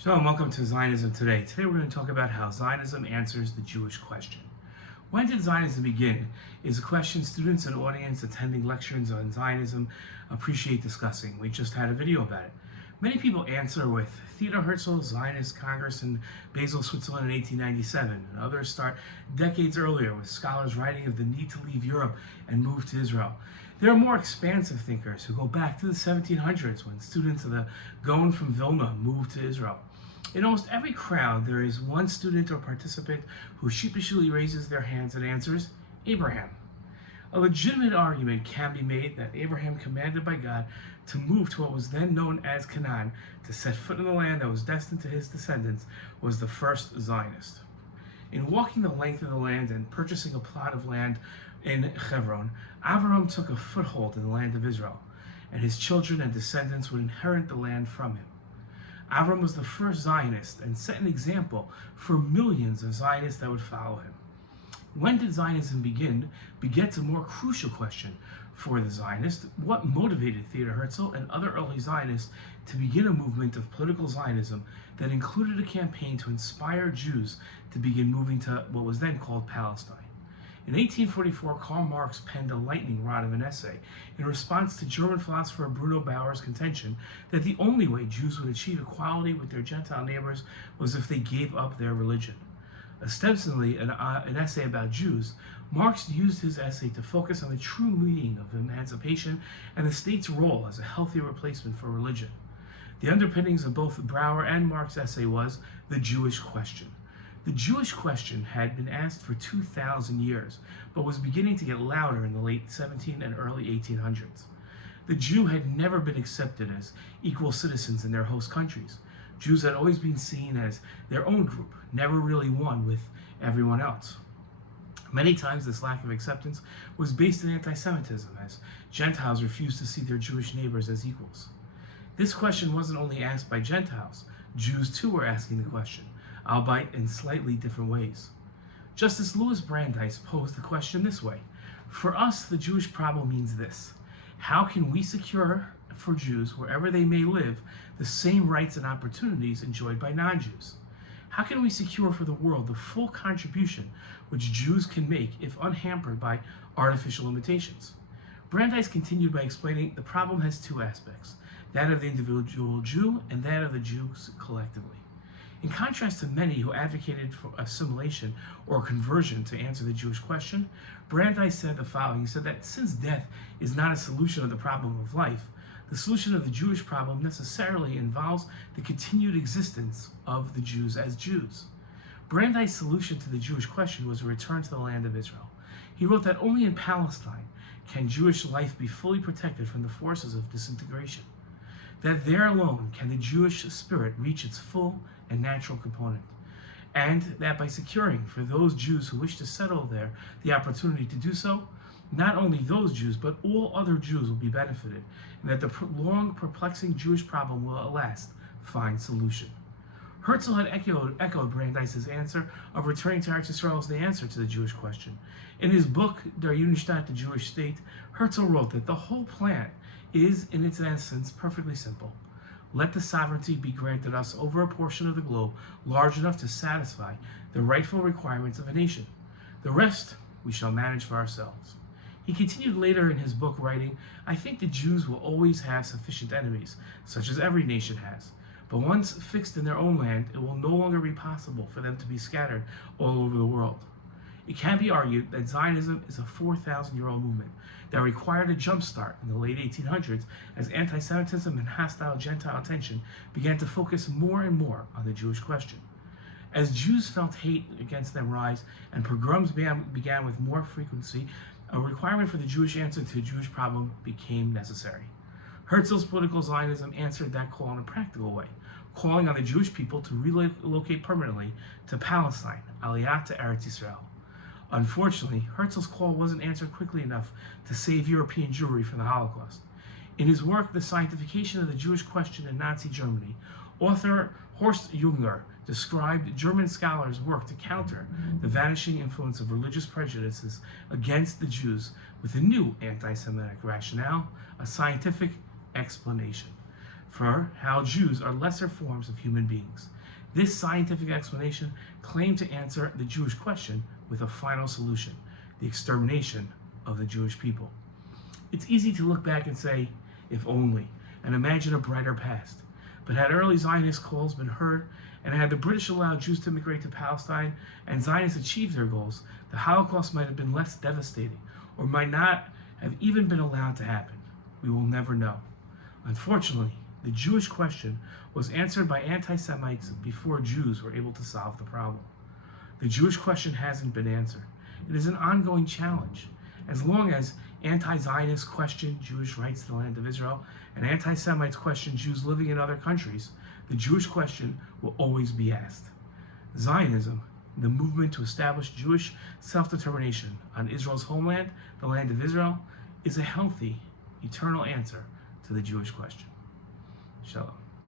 Shalom, welcome to Zionism Today. Today we're going to talk about how Zionism answers the Jewish question. When did Zionism begin is a question students and audience attending lectures on Zionism appreciate discussing. We just had a video about it. Many people answer with Theodor Herzl, Zionist Congress in Basel, Switzerland in 1897, and others start decades earlier with scholars writing of the need to leave Europe and move to Israel. There are more expansive thinkers who go back to the 1700s when students of the Gaon from Vilna moved to Israel. In almost every crowd, there is one student or participant who sheepishly raises their hands and answers, Abraham. A legitimate argument can be made that Abraham, commanded by God to move to what was then known as Canaan, to set foot in the land that was destined to his descendants, was the first Zionist. In walking the length of the land and purchasing a plot of land in Hebron, Abraham took a foothold in the land of Israel, and his children and descendants would inherit the land from him. Avram was the first Zionist and set an example for millions of Zionists that would follow him. When did Zionism begin begets a more crucial question for the Zionists. What motivated Theodor Herzl and other early Zionists to begin a movement of political Zionism that included a campaign to inspire Jews to begin moving to what was then called Palestine? In 1844, Karl Marx penned a lightning rod of an essay in response to German philosopher Bruno Bauer's contention that the only way Jews would achieve equality with their Gentile neighbors was if they gave up their religion. Ostensibly an essay about Jews, Marx used his essay to focus on the true meaning of emancipation and the state's role as a healthy replacement for religion. The underpinnings of both Bauer and Marx's essay was the Jewish question. The Jewish question had been asked for 2,000 years, but was beginning to get louder in the late 1700s and early 1800s. The Jew had never been accepted as equal citizens in their host countries. Jews had always been seen as their own group, never really one with everyone else. Many times this lack of acceptance was based in anti-Semitism, as Gentiles refused to see their Jewish neighbors as equals. This question wasn't only asked by Gentiles. Jews too were asking the question, albeit in slightly different ways. Justice Louis Brandeis posed the question this way: for us, the Jewish problem means this: how can we secure for Jews, wherever they may live, the same rights and opportunities enjoyed by non-Jews? How can we secure for the world the full contribution which Jews can make if unhampered by artificial limitations? Brandeis continued by explaining the problem has two aspects: that of the individual Jew and that of the Jews collectively. In contrast to many who advocated for assimilation or conversion to answer the Jewish question, Brandeis said the following. He said that since death is not a solution of the problem of life, the solution of the Jewish problem necessarily involves the continued existence of the Jews as Jews. Brandeis' solution to the Jewish question was a return to the land of Israel. He wrote that only in Palestine can Jewish life be fully protected from the forces of disintegration, that there alone can the Jewish spirit reach its full and natural component, and that by securing for those Jews who wish to settle there the opportunity to do so, not only those Jews but all other Jews will be benefited, and that the long perplexing Jewish problem will at last find solution. Herzl had echoed Brandeis' answer of returning to Eretz Yisrael as the answer to the Jewish question. In his book, Der Jüdenstaat, the Jewish State, Herzl wrote that the whole plan is, in its essence, perfectly simple. Let the sovereignty be granted us over a portion of the globe large enough to satisfy the rightful requirements of a nation. The rest we shall manage for ourselves. He continued later in his book writing, I think the Jews will always have sufficient enemies, such as every nation has. But once fixed in their own land, it will no longer be possible for them to be scattered all over the world. It can be argued that Zionism is a 4,000-year-old movement that required a jumpstart in the late 1800s as anti-Semitism and hostile Gentile tension began to focus more and more on the Jewish question. As Jews felt hate against them rise and pogroms began with more frequency, a requirement for the Jewish answer to the Jewish problem became necessary. Herzl's political Zionism answered that call in a practical way, calling on the Jewish people to relocate permanently to Palestine, Aliyah to Eretz Yisrael. Unfortunately, Herzl's call wasn't answered quickly enough to save European Jewry from the Holocaust. In his work, The Scientification of the Jewish Question in Nazi Germany, author Horst Junger described German scholars' work to counter the vanishing influence of religious prejudices against the Jews with a new anti-Semitic rationale, a scientific explanation. for how Jews are lesser forms of human beings. This scientific explanation claimed to answer the Jewish question with a final solution: the extermination of the Jewish people. It's easy to look back and say, if only, and imagine a brighter past. But had early Zionist calls been heard, and had the British allowed Jews to immigrate to Palestine, and Zionists achieved their goals, the Holocaust might have been less devastating, or might not have even been allowed to happen. We will never know. Unfortunately, the Jewish question was answered by anti-Semites before Jews were able to solve the problem. The Jewish question hasn't been answered. It is an ongoing challenge. As long as anti-Zionists question Jewish rights to the land of Israel, and anti-Semites question Jews living in other countries, the Jewish question will always be asked. Zionism, the movement to establish Jewish self-determination on Israel's homeland, the land of Israel, is a healthy, eternal answer to the Jewish question. Shalom.